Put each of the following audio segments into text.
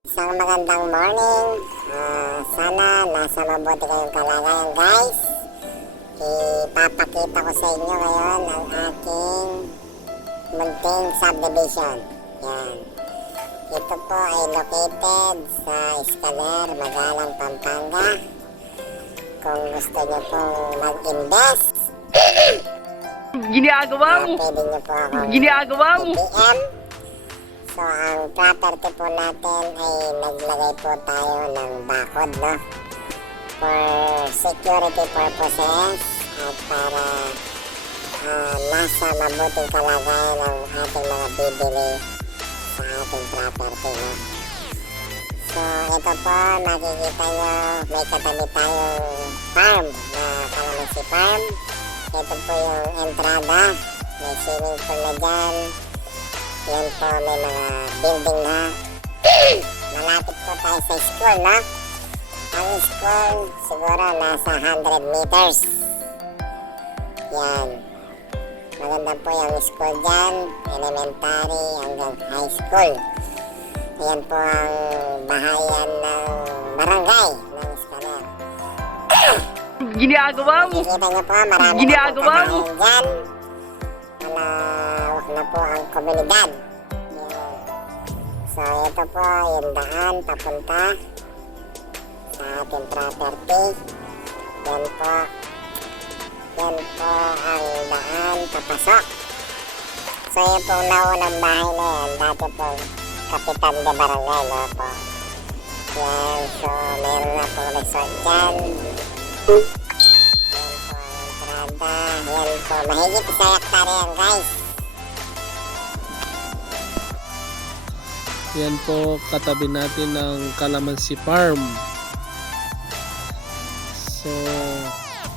Isang magandang morning. Sana nasa mabuti kayong kalagayan, guys. Ipapakita ko sa inyo ngayon ang aking munting subdivision. Yan. Ito po ay located sa Escaler, Magalang, Pampanga. Kung gusto nyo pong mag-invest, Ginagawa mo. pwede nyo po akong Ginagawa mo. i-PM. So, ang property po natin ay naglagay po tayo ng bakod, no? For security purposes at para nasa mabuting kalagayan ang ating mga bibili sa ating property, no? So, ito po, makikita nyo, may katabi tayong farm na Calamansi Farm. Ito po yung entrada, may swimming pool na dyan. Yan po, may mga building na. Malapit po tayo sa school, no? Ang school, siguro nasa 100 meters. Yan. Maganda po yung school dyan, elementary hanggang high school. Yan po ang bahayan ng barangay ng Escaler. Ginagawa mo. Nakikita niyo po, marami Ginagawa na mo. po dyan. Malawak na po ang komunidad. Yan. So, ito po yung daan papunta sa ating property. Yan po. Yan po ang daan papasok. So, yun po naunang bahay na yan. Dati po kapitan de barangay, no po. Yan. So, meron na po resort dyan. Yan po ang entrada. Yan po. Mahigit sa hektare yan, guys. Yan po, katabi natin ng Calamansi Farm. So,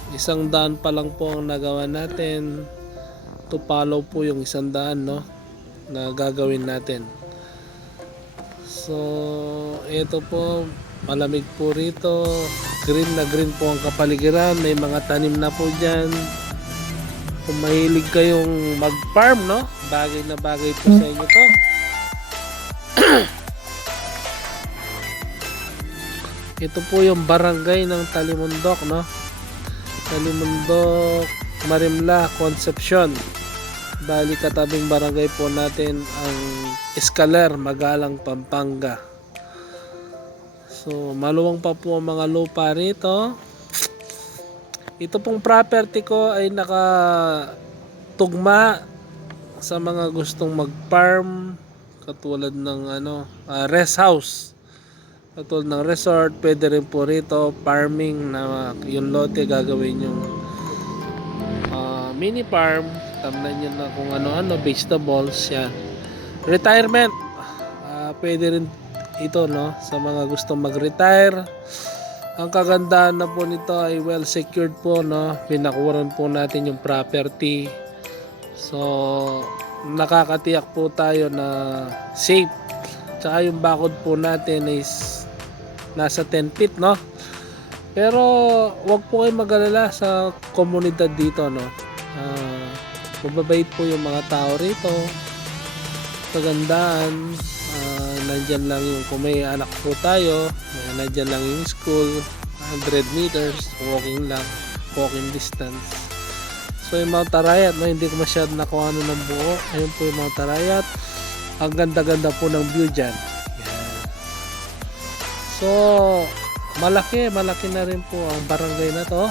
100 pa lang po ang nagawa natin. To follow po yung 100, no, na gagawin natin. So, ito po, malamig po rito. Green na green po ang kapaligiran. May mga tanim na po dyan. Kung mahilig kayong mag-farm, no, bagay na bagay po sa inyo to. Ito po yung barangay ng Talimundok, no? Talimundok, Marimla, Concepcion. Bali katabing barangay po natin ang Escaler, Magalang, Pampanga. So, maluwang pa po ang mga lupa rito. Ito pong property ko ay nakatugma sa mga gustong mag-farm, katulad ng rest house. Katulad ng resort, pwede rin po rito farming na yung lote gagawin yung mini farm. Tamnan nyo na kung ano-ano, vegetables yan. Retirement, pwede rin ito, no, sa mga gustong mag-retire. Ang kagandahan na po nito ay well secured po, no. Pinakuran po natin yung property. So, nakakatiyak po tayo na safe. Tsaka yung bakod po natin is nasa 10 feet, no. Pero wag po kayong mag-alala sa komunidad dito, no. Mababait po yung mga tao rito. Kagandaan, nandyan lang yung, kung may anak po tayo, nandyan lang yung school, 100 meters, walking distance. So yung Mount Arayat, no, hindi ko masyadong nakuha ng buo. Ayun po yung Mount Arayat. Ang ganda-ganda po ng view dyan. Yan. So, malaki na rin po ang barangay na to.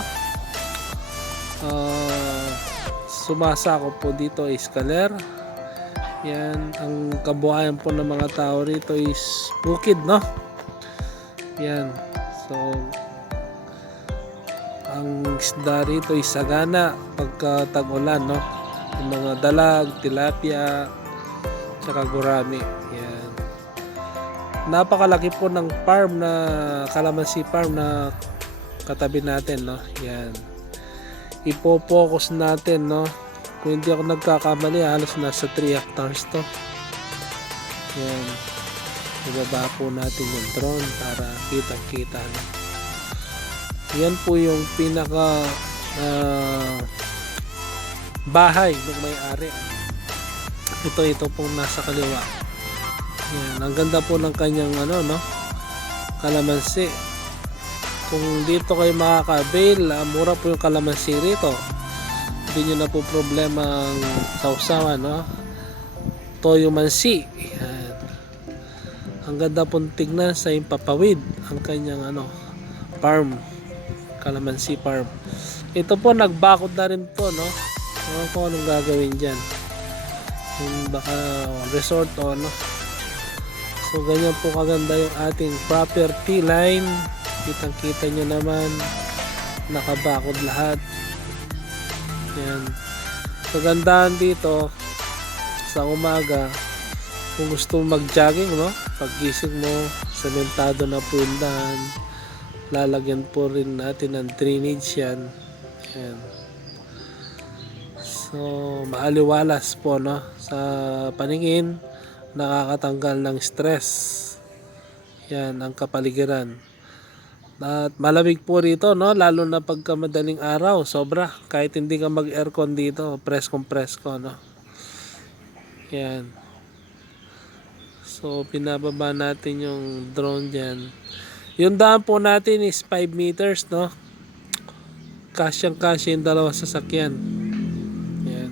Sumasakop po dito Escaler. Yan, ang kabuhayan po ng mga tao rito is bukid, no? Yan. So, ang isda rito is sagana pagka tag-ulan, no? Yung mga dalag, tilapia, tsaka gurami. Yan. Napakalaki po ng farm na Calamansi Farm na katabi natin, no? Yan. Ipo-focus natin, no? Kung hindi ako nagkakamali, halos nasa 3 hectares to. Yan. Ibaba po natin yung drone para kitang-kita na. Yan po yung pinaka bahay ng may-ari. Ito pong nasa kaliwa. Yan, ang ganda po ng kanyang ano, no? Kalamansi. Kung dito kayo makaka-avail, mura po yung kalamansi rito. Hindi nyo na po problema ang sausawan, no? Toyo mansi. Yan. Ang ganda pong tignan sa impapawid ang kanyang ano, farm. Kalamansi farm. Ito po nagbakod na rin po, no? Ewan ko anong gagawin dyan. Yung baka resort o ano. So ganyan po kaganda yung ating property line. Kitang kita nyo naman, nakabakod lahat. Yan. Kagandahan dito sa umaga, kung gusto mo mag-jogging, no? Paggising mo, sementado na po yung daan. Lalagyan po rin natin ng drainage yan. Yan. So, maaliwalas po, no? Sa paningin, nakakatanggal ng stress. Yan, ang kapaligiran. At malamig po rito, no? Lalo na pagka madaling araw, sobra. Kahit hindi ka mag-aircon dito, presko, no? Yan. So, pinababa natin yung drone dyan. Yung daan po natin is 5 meters, no? Kasyang-kasya yung dalawang sasakyan. Yan.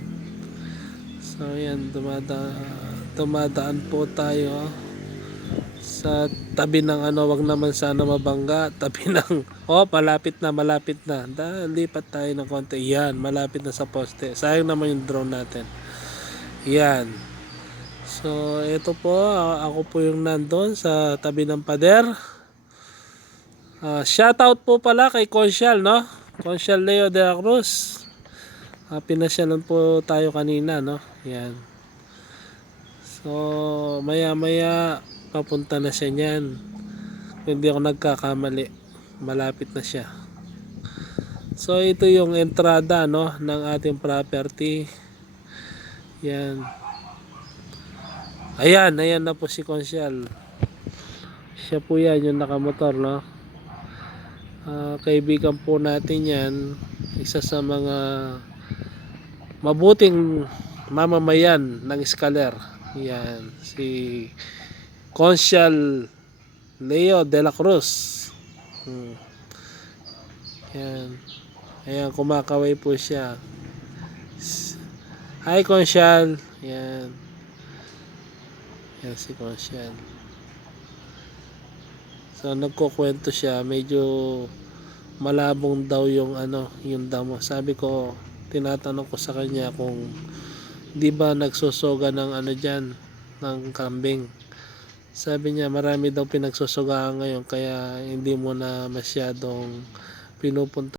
So, yan. Dumadaan po tayo sa tabi ng ano, wag naman sana mabangga, tabi ng malapit na lipat tayo ng konti. Yan, malapit na sa poste. Sayang naman yung drone natin. Yan. So ito po, ako po yung nandun sa tabi ng pader. Shoutout po pala kay Consyal, no? Consyal Leo de la Cruz. Pinasyalan po tayo kanina, no? Yan. So maya papunta na siya niyan. Kung hindi ako nagkakamali, malapit na siya. So ito yung entrada, no, ng ating property. Yan. Ayan na po si Consyal. Siya po yan, yung nakamotor, no. Kaibigan po natin yan. Isa sa mga mabuting mamamayan ng Scaler. Yan, si Consyal Leo de la Cruz. Yan. Ayan, kumakaway po siya. Hi, Consyal. Yan. Yan si Consyal. So, nagkukwento siya. Medyo malabong daw yung ano, yung damo. Sabi ko, tinatanong ko sa kanya kung di ba nagsusuga ng ano dyan, ng kambing. Sabi niya marami daw pinagsusugaan ngayon kaya hindi mo na masyadong pinupunta